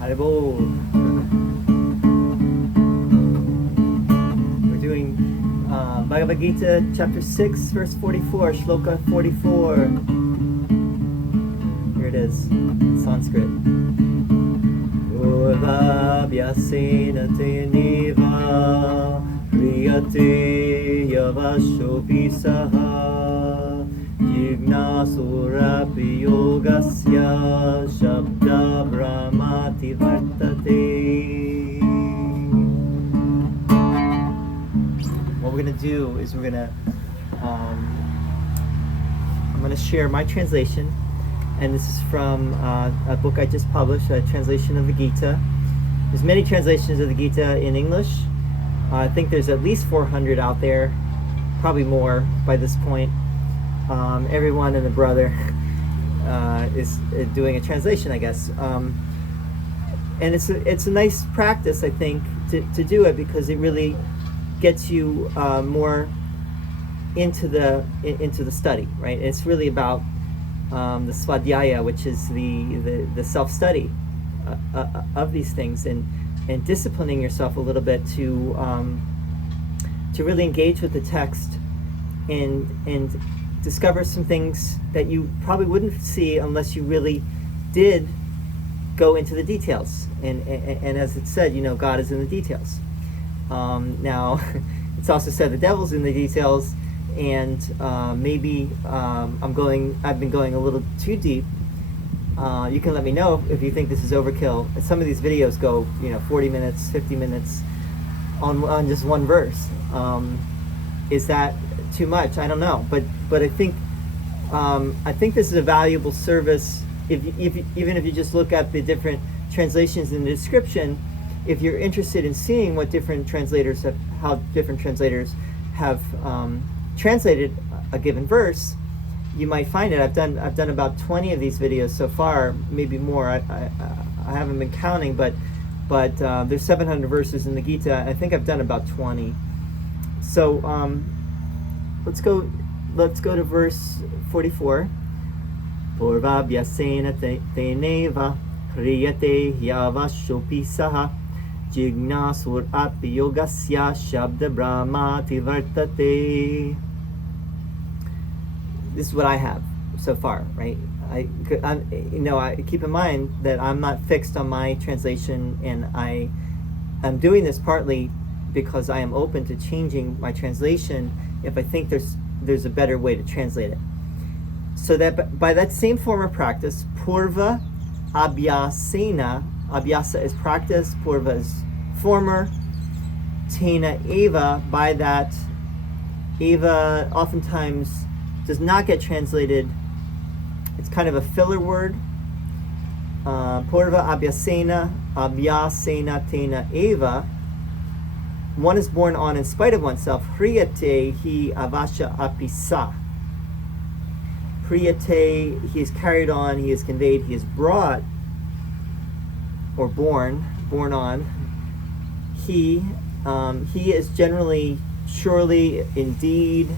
Haribol. We're doing Bhagavad Gita, chapter 6, verse 44, shloka 44. Here it is, Sanskrit. Pūrva-abhyāsena tena-eva, hriyate hi-avaśho jijñāsur yogasya śhabda-brahmātivartate. What we're going to do is I'm going to share my translation, and this is from a book I just published, a translation of the Gita. There's many translations of the Gita in English. I think there's at least 400 out there, probably more by this point. Everyone and the brother is doing a translation, I guess. And it's a nice practice, I think, to do it, because it really gets you more into the study, right? And it's really about the svadhyaya, which is the self-study of these things, and disciplining yourself a little bit to really engage with the text and discover some things that you probably wouldn't see unless you really did go into the details. And as it said, God is in the details. Now, it's also said the devil's in the details, and maybe I've been going a little too deep. You can let me know if you think this is overkill. Some of these videos go, 40 minutes, 50 minutes on just one verse. Is that too much? I don't know, but I think this is a valuable service. Even if you just look at the different translations in the description, if you're interested in seeing what how different translators have translated a given verse, you might find it. I've done about 20 of these videos so far, maybe more. I haven't been counting, but there's 700 verses in the Gita. I think I've done about 20. So let's go to verse 44. Pūrva-abhyāsena tena-eva, hriyate hi-avaśho jijñāsur yogasya śhabda-brahmā-ativartate. This is what I have so far, right? I keep in mind that I'm not fixed on my translation, and I'm doing this partly because I am open to changing my translation if I think there's a better way to translate it. So that by that same form of practice, pūrva-abhyāsena, abhyasa is practice, pūrva is former, tena-eva, by that, eva oftentimes does not get translated. It's kind of a filler word. Pūrva-abhyāsena, abhyāsena tena-eva. One is born on in spite of oneself. Hriyate hi-avaśha apisa. Hriyate, he is carried on, he is conveyed, he is brought, or born on. He is generally, surely, indeed,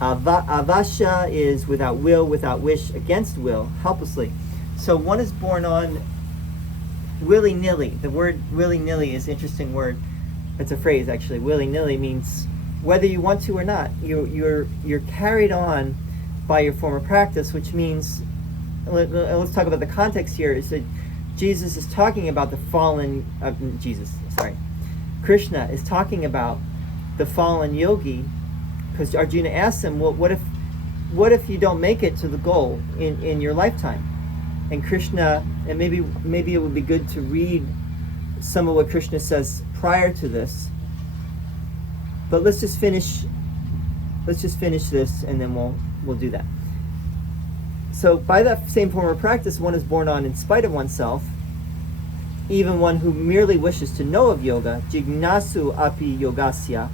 hyavaśha is without will, without wish, against will, helplessly. So one is born on willy-nilly. The word willy-nilly is an interesting word. It's a phrase, actually. Willy-nilly means whether you want to or not. You're carried on by your former practice, which means, let's talk about the context here, is that Jesus is talking about the fallen, Krishna is talking about the fallen yogi, because Arjuna asks him, well, what if you don't make it to the goal in your lifetime? And Krishna, and maybe it would be good to read some of what Krishna says prior to this. But let's just finish this, and then we'll do that. So by that same form of practice, one is born on in spite of oneself, even one who merely wishes to know of yoga, jijñāsu api yogasya,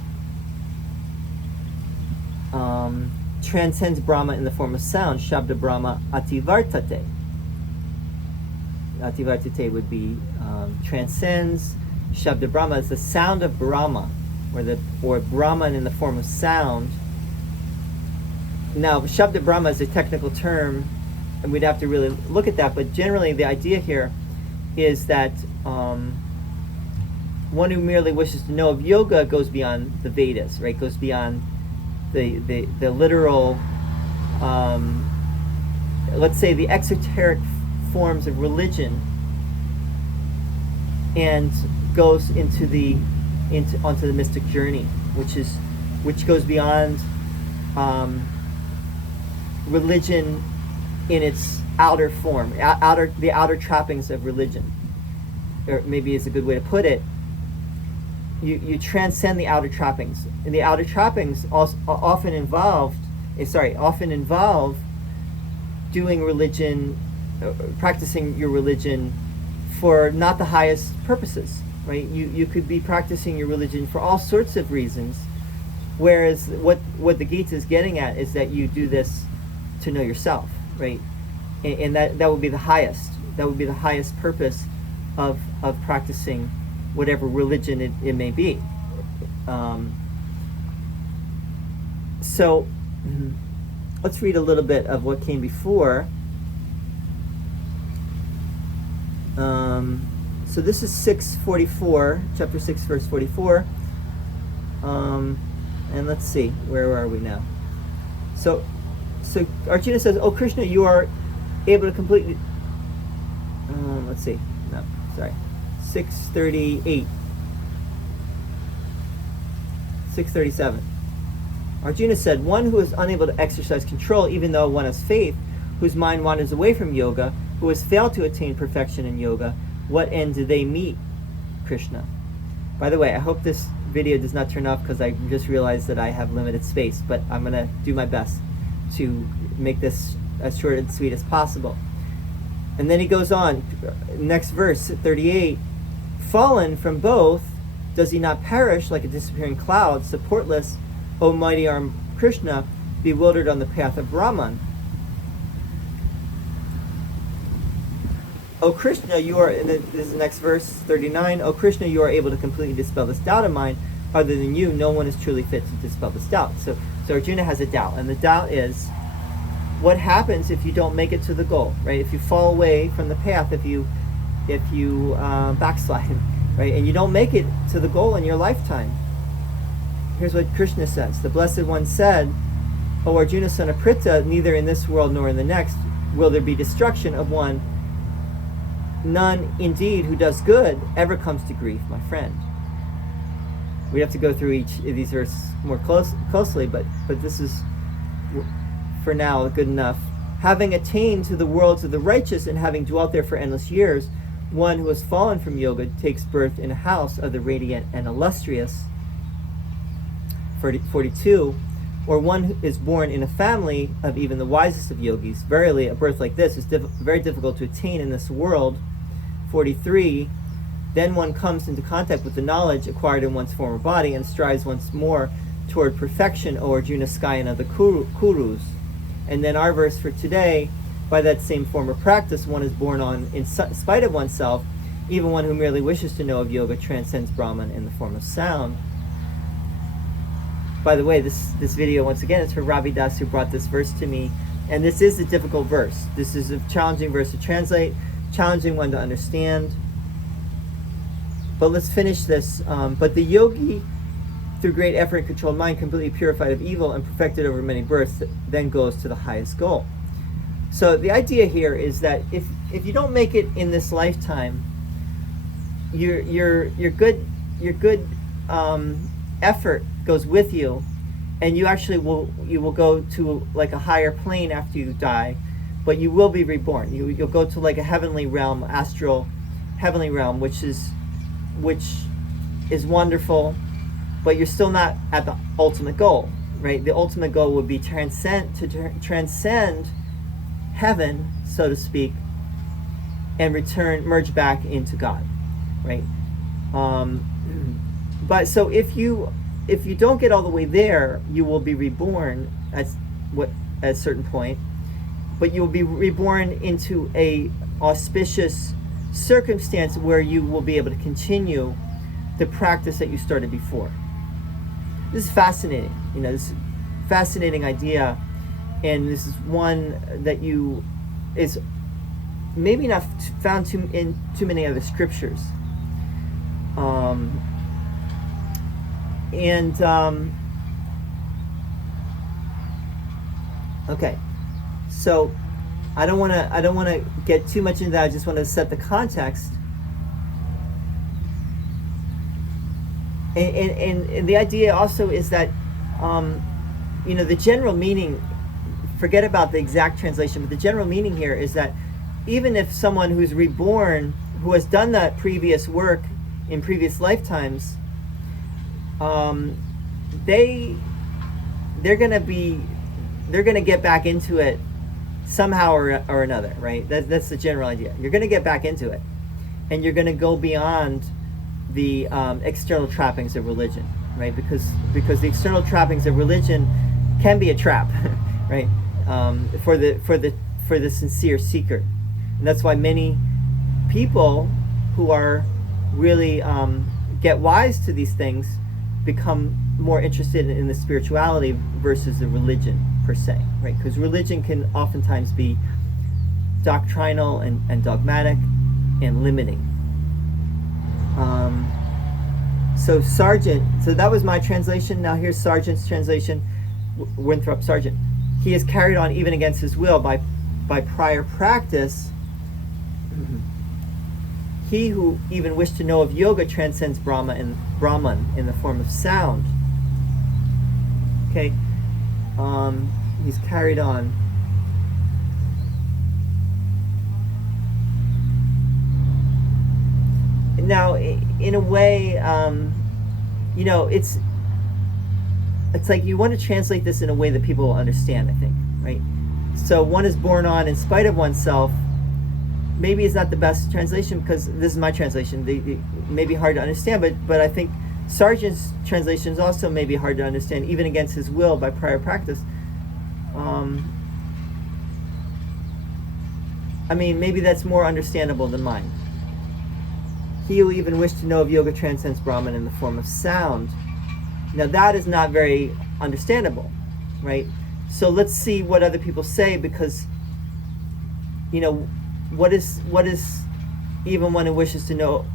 transcends Brahma in the form of sound, śhabda-brahmā-ativartate. Ativartate would be transcends. Śhabda-brahma is the sound of Brahma, or Brahman in the form of sound. Now, śhabda-brahma is a technical term, and we'd have to really look at that, but generally the idea here is that one who merely wishes to know of yoga goes beyond the Vedas, right? Goes beyond the literal, let's say, the exoteric forms of religion, and goes onto the mystic journey, which goes beyond religion in its outer form, the outer trappings of religion, or maybe is a good way to put it. You transcend the outer trappings, and the outer trappings often involve doing religion, practicing your religion for not the highest purposes, right? You could be practicing your religion for all sorts of reasons, whereas what the Gita is getting at is that you do this to know yourself, right? And that would be the highest. That would be the highest purpose of practicing whatever religion it may be. So let's read a little bit of what came before. So this is 644, chapter 6, verse 44. And let's see, where are we now? So Arjuna says, "Oh Krishna, you are able to completely..." Let's see. No, sorry. 638. 637. Arjuna said, "One who is unable to exercise control, even though one has faith, whose mind wanders away from yoga, who has failed to attain perfection in yoga, what end do they meet, Krishna?" By the way, I hope this video does not turn off, because I just realized that I have limited space, but I'm going to do my best to make this as short and sweet as possible. And then he goes on, next verse, 38, "Fallen from both, does he not perish like a disappearing cloud, supportless, O mighty arm Krishna, bewildered on the path of Brahman? O Krishna, you are," and this is the next verse, 39, "O Krishna, you are able to completely dispel this doubt of mine. Other than you, no one is truly fit to dispel this doubt." So Arjuna has a doubt, and the doubt is, what happens if you don't make it to the goal, right? If you fall away from the path, if you backslide, right, and you don't make it to the goal in your lifetime. Here's what Krishna says. The Blessed One said, "O Arjuna, son of Pritha, neither in this world nor in the next will there be destruction of one. None, indeed, who does good ever comes to grief, my friend." We have to go through each of these verses more closely, but this is, for now, good enough. "Having attained to the worlds of the righteous and having dwelt there for endless years, one who has fallen from yoga takes birth in a house of the radiant and illustrious." 42, "Or one who is born in a family of even the wisest of yogis. Verily, a birth like this is very difficult to attain in this world." 43, "Then one comes into contact with the knowledge acquired in one's former body and strives once more toward perfection, O Arjuna, scion of the Kurus." And then our verse for today, "By that same form of practice, one is born on in spite of oneself. Even one who merely wishes to know of yoga transcends Brahman in the form of sound." By the way, this video, once again, is for Ravi Das, who brought this verse to me. And this is a difficult verse. This is a challenging verse to translate, challenging one to understand. But let's finish this. "But the yogi, through great effort and controlled mind, completely purified of evil and perfected over many births, then goes to the highest goal." So the idea here is that if you don't make it in this lifetime, your good effort goes with you, and you actually will go to like a higher plane after you die, but you will be reborn. You'll go to like a heavenly realm, astral heavenly realm, which is wonderful, but you're still not at the ultimate goal, right? The ultimate goal would be transcend heaven, so to speak, and merge back into God, right? But so if you don't get all the way there, you will be reborn at a certain point, but you will be reborn into a auspicious circumstance where you will be able to continue the practice that you started before. This is fascinating. This fascinating idea and this is one that is maybe not found in too many other scriptures. Okay, so I don't want to get too much into that. I just want to set the context. And the idea also is that, the general meaning, forget about the exact translation, but the general meaning here is that even if someone who's reborn, who has done that previous work in previous lifetimes, they're gonna get back into it somehow or another, right? That's the general idea. You're gonna get back into it, and you're gonna go beyond the external trappings of religion, right? Because the external trappings of religion can be a trap, right? For the sincere seeker, and that's why many people who are really get wise to these things become more interested in the spirituality versus the religion per se, right? Because religion can oftentimes be doctrinal and dogmatic and limiting. So Sargeant, so that was my translation. Now here's Sargeant's translation. Winthrop Sargeant. He is carried on even against his will by prior practice. He who even wished to know of yoga transcends Brahman in the form of sound. Okay, he's carried on. Now, in a way, it's like you want to translate this in a way that people will understand, I think, right? So one is born on in spite of oneself. Maybe it's not the best translation because this is my translation. It may be hard to understand, but I think Sargent's translation is also maybe hard to understand, even against his will by prior practice. Maybe that's more understandable than mine. He who even wished to know of yoga transcends Brahman in the form of sound. Now that is not very understandable, right? So let's see what other people say, because what is even one who wish to know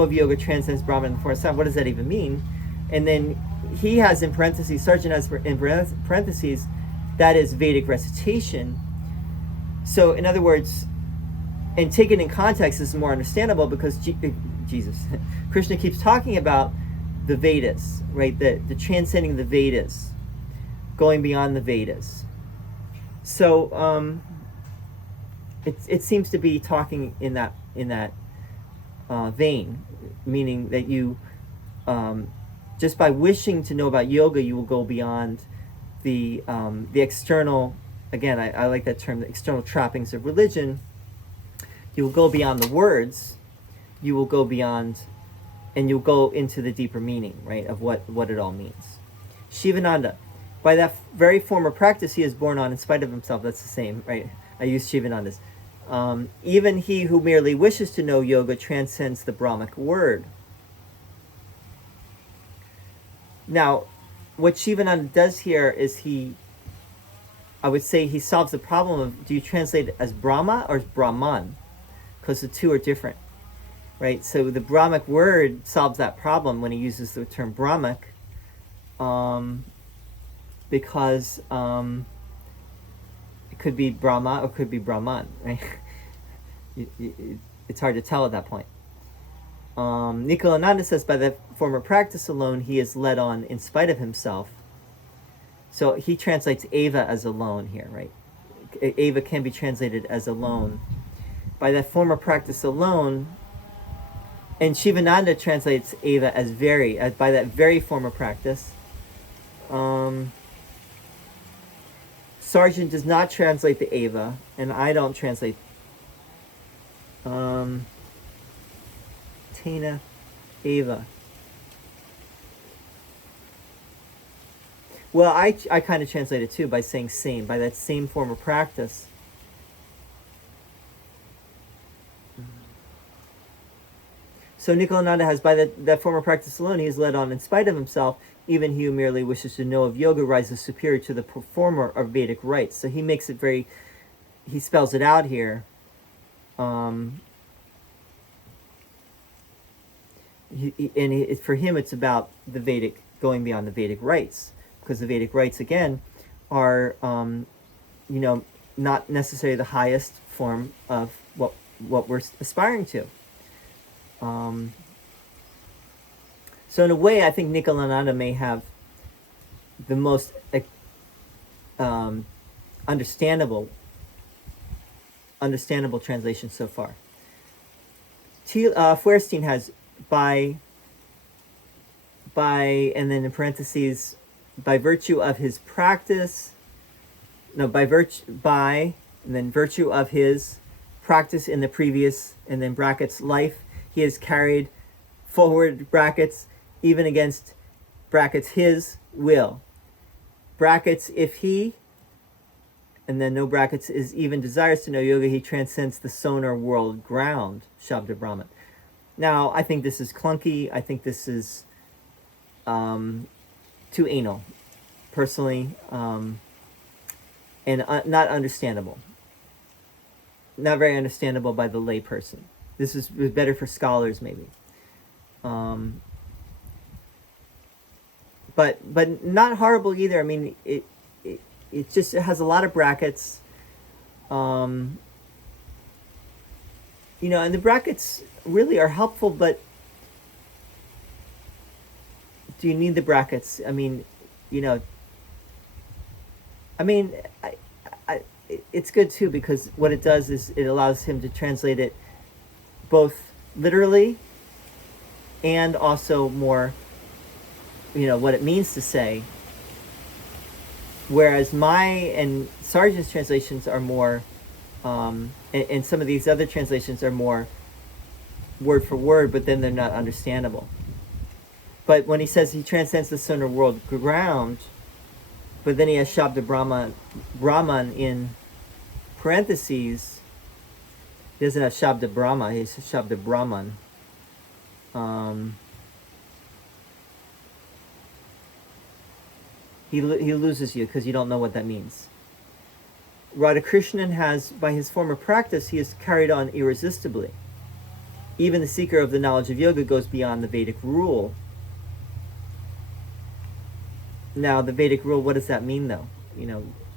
of yoga transcends Brahman in the form of sound? What does that even mean? And then he has in parentheses, Sargeant has in parentheses, that is Vedic recitation. So in other words, and taken in context, this is more understandable because Krishna keeps talking about the Vedas, right? The transcending the Vedas, going beyond the Vedas. So it seems to be talking in that vein, meaning that you just by wishing to know about yoga, you will go beyond the external. Again, I like that term, the external trappings of religion. You will go beyond the words. You will go beyond, and you'll go into the deeper meaning, right, of what it all means. Shivananda, by that very form of practice, he is born on in spite of himself. That's the same, right? I use Shivananda's. Even he who merely wishes to know yoga transcends the Brahmic word. Now, what Shivananda does here is I would say he solves the problem of, do you translate it as Brahma or as Brahman? Because the two are different, right? So the Brahmic word solves that problem when he uses the term Brahmic, because it could be Brahma or it could be Brahman, right? It's hard to tell at that point. Nikolananda says, by the former practice alone, he is led on in spite of himself. So he translates eva as alone here, right? Eva can be translated as alone. By that former practice alone, and Shivananda translates eva as by that very former practice. Sargeant does not translate the eva, and I don't translate tena-eva. Well, I kind of translate it too by saying same, by that same form of practice. So Nikolananda has, by that form of practice alone, he is led on in spite of himself. Even he who merely wishes to know of yoga rises superior to the performer of Vedic rites. So he makes it very, he spells it out here. For him it's about the Vedic, going beyond the Vedic rites, because the Vedic rites again are not necessarily the highest form of what we're aspiring to. So in a way, I think Nikalananda may have the most understandable translation so far. Feuerstein has by, and then in parentheses, by virtue of his practice, and then virtue of his practice in the previous, and then brackets, life, he has carried forward, brackets, even against, brackets, his will, brackets, if he, and then no brackets, is even desires to know yoga, he transcends the sonar world ground, śhabda-brahma. Now, I think this is clunky. I think this is too anal, personally, and not understandable. Not very understandable by the lay person. This is better for scholars, maybe. But not horrible either. I mean, it has a lot of brackets. And the brackets really are helpful, but do you need the brackets? I mean, it's good too, because what it does is it allows him to translate it both literally and also more, what it means to say. Whereas my and Sargeant's translations are more, and some of these other translations are more word for word, but then they're not understandable. But when he says he transcends the sonar world ground, but then he has śhabda-brahma-Brahman in parentheses, he doesn't have śhabda-brahma, he has śhabda-brahman. He loses you because you don't know what that means. Radhakrishnan has, by his form of practice, he has carried on irresistibly. Even the seeker of the knowledge of yoga goes beyond the Vedic rule. Now, the Vedic rule, what does that mean, though?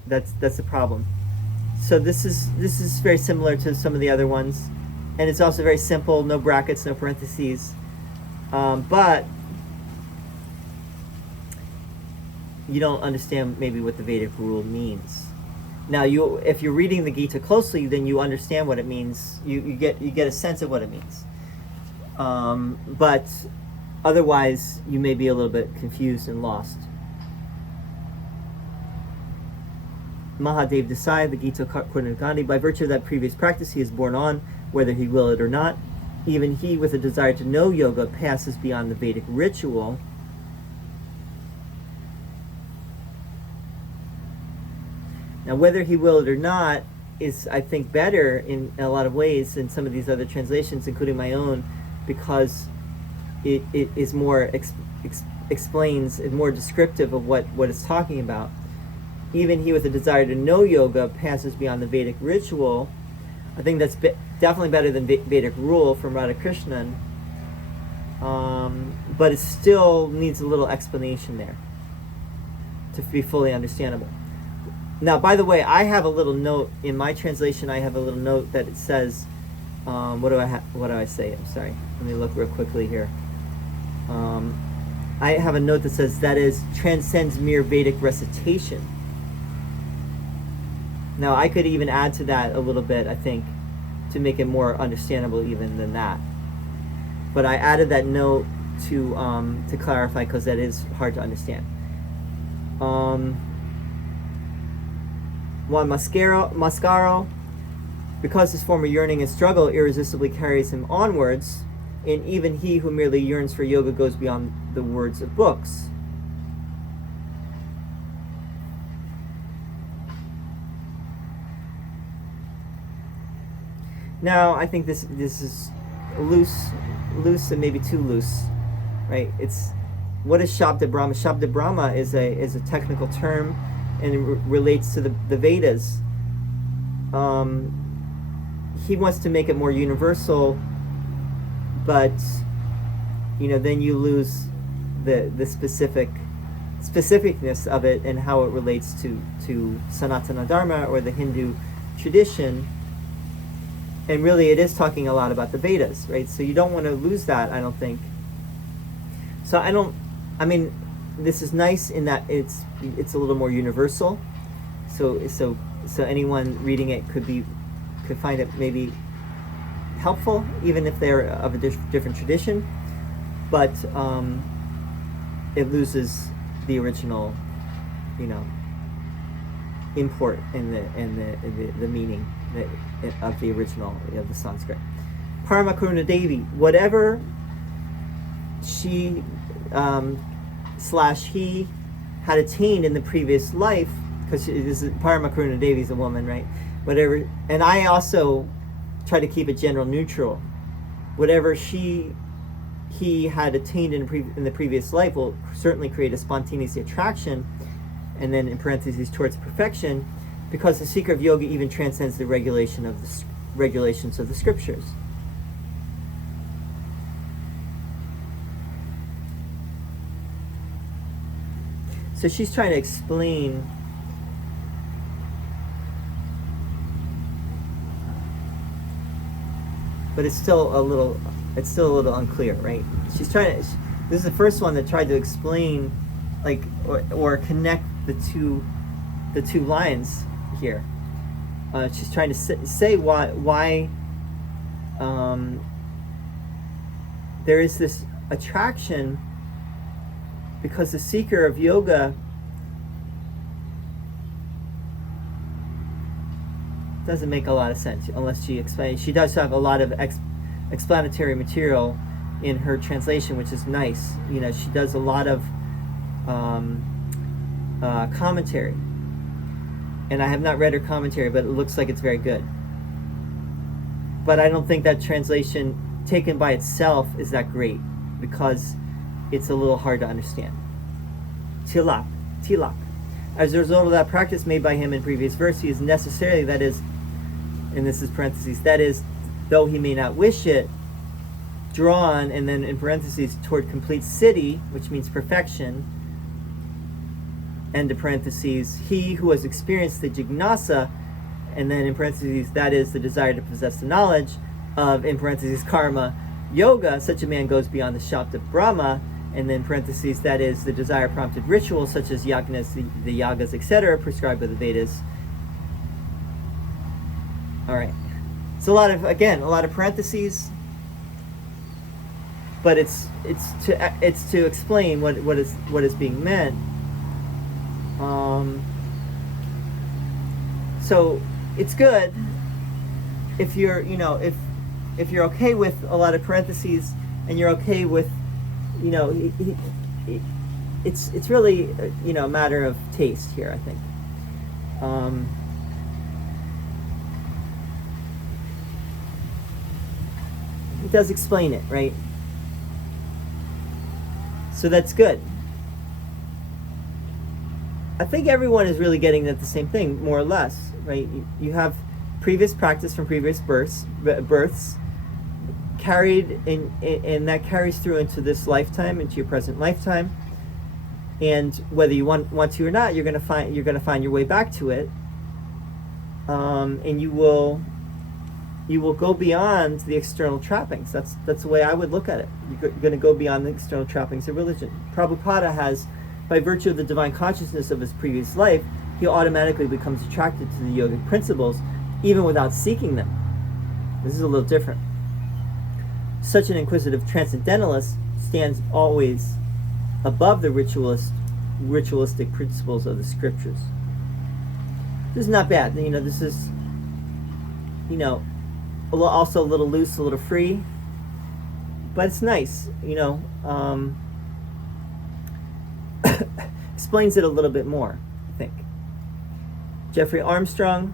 That's the problem. So this is very similar to some of the other ones, and it's also very simple, no brackets, no parentheses, but you don't understand maybe what the Vedic rule means. Now, if you're reading the Gita closely, then you understand what it means. You get a sense of what it means. But otherwise, you may be a little bit confused and lost. Mahadev Desai, the Gita quoted Gandhi, by virtue of that previous practice, he is borne on, whether he will it or not. Even he, with a desire to know yoga, passes beyond the Vedic ritual. Now, whether he will it or not is, I think, better in a lot of ways than some of these other translations, including my own, because it is more explains, is more descriptive of what it's talking about. Even he with a desire to know yoga passes beyond the Vedic ritual. I think that's definitely better than Vedic rule from Radhakrishnan, but it still needs a little explanation there to be fully understandable. Now, by the way, I have a little note in my translation. I have a little note that it says, what do I say? I'm sorry. Let me look real quickly here. I have a note that says that is transcends mere Vedic recitation. Now, I could even add to that a little bit, I think, to make it more understandable even than that. But I added that note to clarify, because that is hard to understand. Juan Mascaro, because his former yearning and struggle irresistibly carries him onwards, and even he who merely yearns for yoga goes beyond the words of books. Now, I think this is loose and maybe too loose, right? what is śhabda-brahma? Śhabda-brahma is a technical term, and it relates to the Vedas. He wants to make it more universal, but then you lose the specificness of it and how it relates to Sanatana Dharma or the Hindu tradition. And really it is talking a lot about the Vedas, right? So you don't want to lose that, I don't think. So this is nice in that it's a little more universal. So anyone reading it could find it maybe helpful, even if they're of a different tradition. But it loses the original, import and the meaning of the original of the Sanskrit. Parama Karuna Devi, whatever she / he had attained in the previous life, because this is Parama Karuna Devi is a woman, right? Whatever, and I also try to keep it gender neutral. Whatever he had attained in the previous life will certainly create a spontaneous attraction, and then in parentheses towards perfection, because the seeker of yoga even transcends the regulations of the scriptures. So she's trying to explain but it's still a little unclear, right? This is the first one that tried to explain, or connect the two lines here. She's trying to say why there is this attraction, because the seeker of yoga doesn't make a lot of sense unless she explains. She does have a lot of explanatory material in her translation, which is nice. She does a lot of commentary, and I have not read her commentary, but it looks like it's very good. But I don't think that translation taken by itself is that great, because it's a little hard to understand. Tilak. As a result of that practice made by him in previous verse, he is necessarily, that is, and this is parentheses, that is, though he may not wish it, drawn, and then in parentheses, toward complete siddhi, which means perfection, end of parentheses, he who has experienced the jijñāsa, and then in parentheses, that is the desire to possess the knowledge of, in parentheses, karma, yoga, such a man goes beyond the śhabda-brahma, and then parentheses, that is the desire prompted rituals such as yagnas, the yagas, etc., prescribed by the Vedas. All right. It's a lot of parentheses, but it's to explain what is being meant. So it's good if you're if you're okay with a lot of parentheses, and you're okay with it's really a matter of taste here, I think. It does explain it, right? So that's good. I think everyone is really getting at the same thing, more or less, right? You have previous practice from previous births carried in, and that carries through into this lifetime, into your present lifetime. And whether you want to or not, you're going to find your way back to it, and you will go beyond the external trappings. That's the way I would look at it. You're going to go beyond the external trappings of religion. Prabhupada has, by virtue of the divine consciousness of his previous life, he automatically becomes attracted to the yogic principles, even without seeking them. This is a little different. Such an inquisitive transcendentalist stands always above the ritualistic principles of the scriptures. This is not bad. This is, also a little loose, a little free, but it's nice. Explains it a little bit more, I think. Jeffrey Armstrong,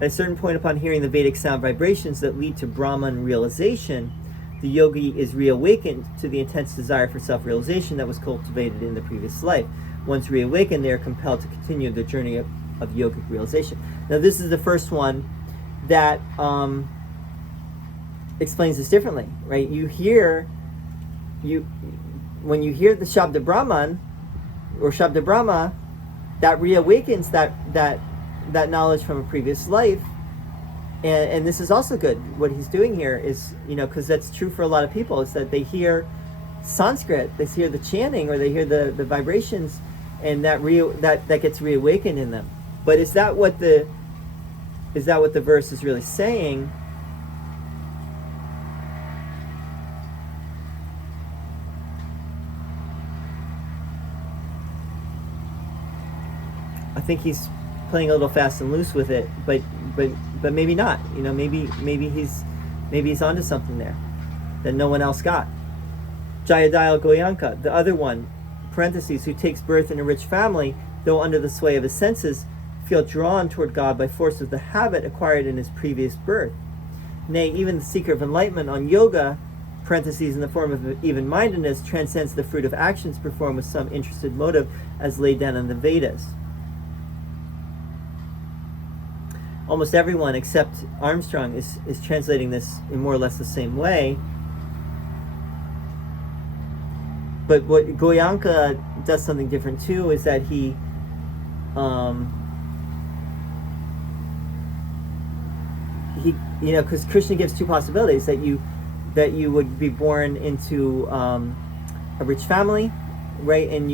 at a certain point upon hearing the Vedic sound vibrations that lead to Brahman realization, the yogi is reawakened to the intense desire for self-realization that was cultivated in the previous life. Once reawakened, they are compelled to continue the journey of yogic realization. Now, this is the first one that explains this differently, right? When you hear the śhabda-brahman or śhabda-brahma, that reawakens that knowledge from a previous life. And this is also good. What he's doing here is, because that's true for a lot of people, is that they hear Sanskrit, they hear the chanting, or they hear the vibrations, and that gets reawakened in them. But is that what the verse is really saying? I think he's playing a little fast and loose with it, but maybe not. Maybe he's onto something there that no one else got. Jayadayal Goyanka, the other one, parentheses, who takes birth in a rich family, though under the sway of his senses, feel drawn toward God by force of the habit acquired in his previous birth. Nay, even the seeker of enlightenment on yoga, parentheses, in the form of even-mindedness, transcends the fruit of actions performed with some interested motive as laid down in the Vedas. Almost everyone except Armstrong is translating this in more or less the same way. But what Goyanka does something different too is that he because Krishna gives two possibilities, that you would be born into a rich family, right, and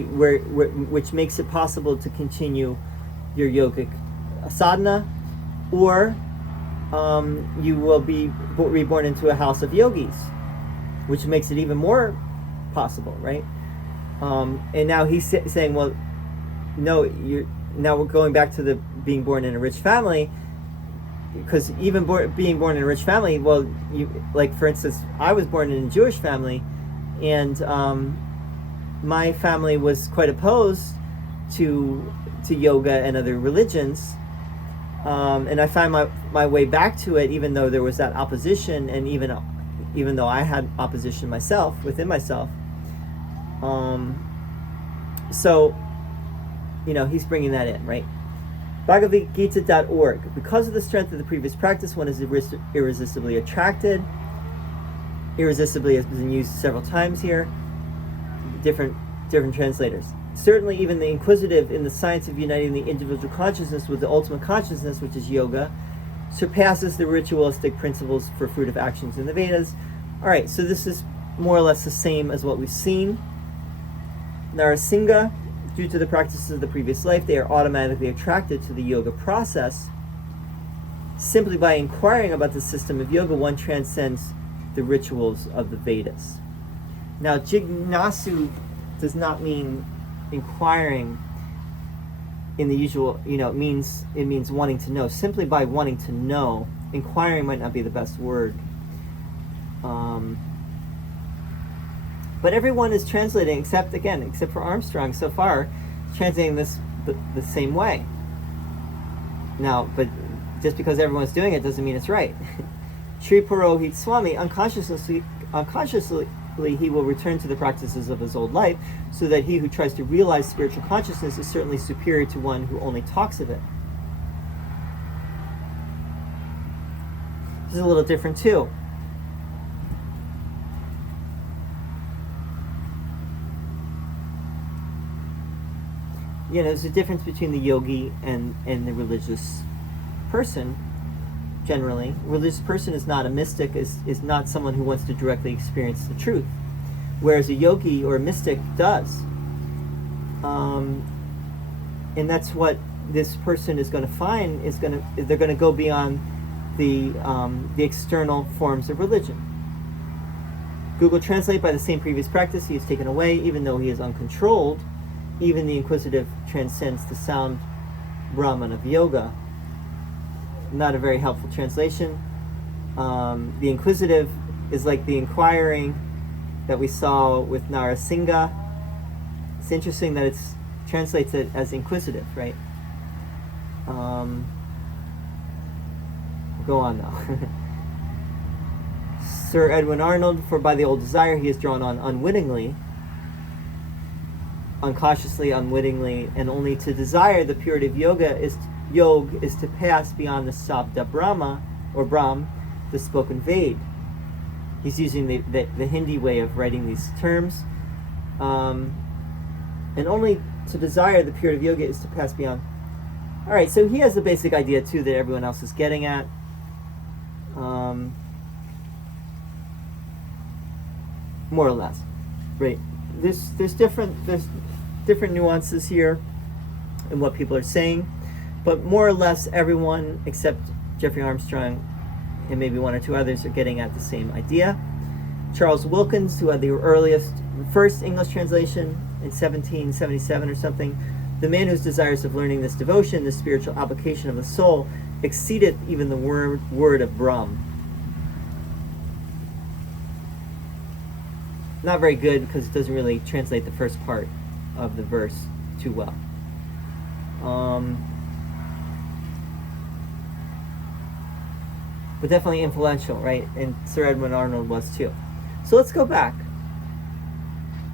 which makes it possible to continue your yogic sadhana, or you will be reborn into a house of yogis, which makes it even more possible, right? And now he's saying, well, no, now we're going back to the being born in a rich family, because even being born in a rich family, well, for instance, I was born in a Jewish family, and my family was quite opposed to yoga and other religions. And I found my way back to it, even though there was that opposition, and even though I had opposition myself, within myself. So, he's bringing that in, right? BhagavadGita.org. Because of the strength of the previous practice, one is irresistibly attracted. Irresistibly has been used several times here. Different translators. Certainly, even the inquisitive in the science of uniting the individual consciousness with the ultimate consciousness, which is yoga, surpasses the ritualistic principles for fruit of actions in the Vedas. All right, so this is more or less the same as what we've seen. Narasingha, due to the practices of the previous life, they are automatically attracted to the yoga process. Simply by inquiring about the system of yoga, one transcends the rituals of the Vedas. Now, jijñāsu does not mean inquiring in the usual, it means wanting to know. Simply by wanting to know, inquiring might not be the best word. But everyone is translating, except for Armstrong so far, translating this the same way. Now, but just because everyone's doing it doesn't mean it's right. Sri Purohit Swami, unconsciously he will return to the practices of his old life, so that he who tries to realize spiritual consciousness is certainly superior to one who only talks of it. This is a little different too. There's a difference between the yogi and the religious person. Generally, a religious person is not a mystic, is not someone who wants to directly experience the truth, whereas a yogi or a mystic does. And that's what this person is going to find. They're going to go beyond the external forms of religion. Google Translate, by the same previous practice, he is taken away, even though he is uncontrolled. Even the inquisitive transcends the sound Brahman of yoga. Not a very helpful translation. The inquisitive is like the inquiring that we saw with Narasingha. It's interesting that it translates it as inquisitive, right? We'll go on now. Sir Edwin Arnold, for by the old desire he is drawn on unwittingly, uncautiously, unwittingly, and only to desire the purity of yoga is to pass beyond the śhabda-brahma, or Brahm, the spoken Ved. He's using the Hindi way of writing these terms. And only to desire the purity of yoga is to pass beyond. Alright, so he has the basic idea too that everyone else is getting at. More or less. Right. There's different nuances here in what people are saying, but more or less everyone except Jeffrey Armstrong and maybe one or two others are getting at the same idea. Charles Wilkins, who had the first English translation in 1777 or something, the man whose desires of learning this devotion, this spiritual application of the soul, exceedeth even the word of Brahm. Not very good because it doesn't really translate the first part of the verse too well. But definitely influential, right? And Sir Edwin Arnold was too. So let's go back.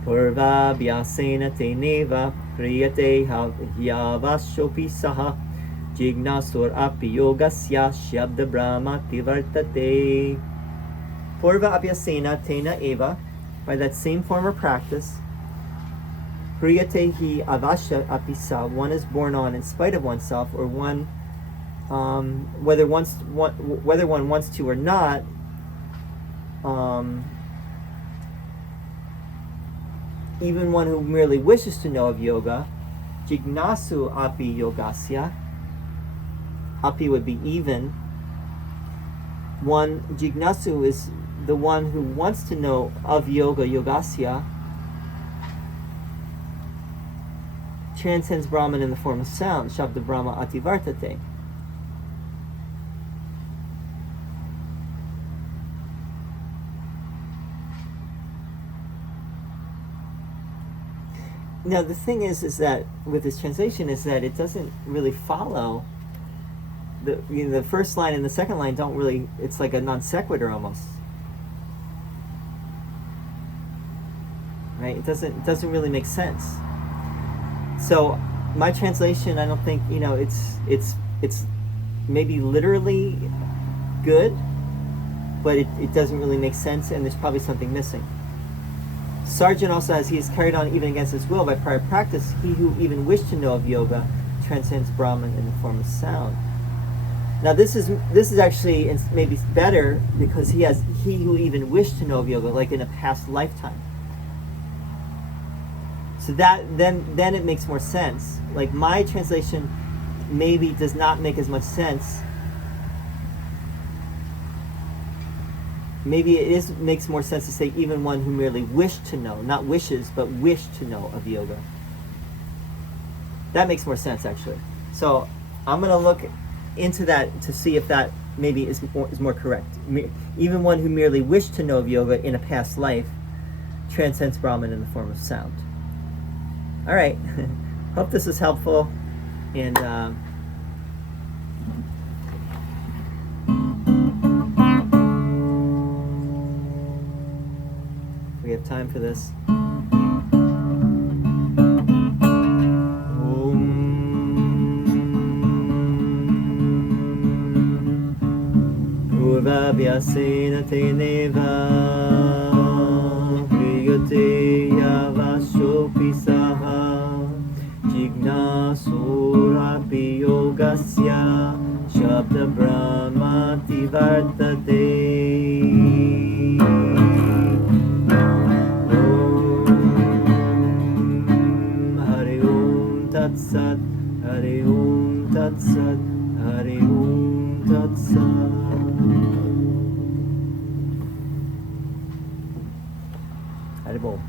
Pūrva-abhyāsena tena-eva hriyate hi-avaśho pisaha jijñāsur yogasya śhabda-brahmātivartate. Pūrva-abhyāsena tena-eva, by that same form or practice, hriyate hi-avaśha, one is borne on in spite of oneself, or one, whether one wants to or not, even one who merely wishes to know of yoga, jijñāsu api yogasya, api would be even. One, jijñāsu is the one who wants to know of yoga, yogasya, transcends Brahman in the form of sound, śhabda-brahmā-ativartate. Now the thing is that with this translation is that it doesn't really follow the first line and the second line don't really. It's like a non sequitur almost, right? It doesn't really make sense. So my translation, I don't think it's maybe literally good, but it doesn't really make sense, and there's probably something missing. Sargeant also has, he is carried on even against his will by prior practice. He who even wished to know of yoga transcends Brahman in the form of sound. Now this is actually maybe better because he who even wished to know of yoga, like in a past lifetime. So that then it makes more sense. Like my translation maybe does not make as much sense. Maybe it makes more sense to say even one who merely wished to know, not wishes, but wished to know of yoga. That makes more sense actually. So I'm going to look into that to see if that maybe is more correct. Even one who merely wished to know of yoga in a past life transcends Brahman in the form of sound. All right. Hope this is helpful, and we have time for this. Pūrva-abhyāsena tena-eva hriyate hi-avaśho pisaha jijñāsur yogasya śhabda-brahmā-ativartate. Tatsat, Hari Om Tatsat, Hari Om Tatsat. Hari Bol.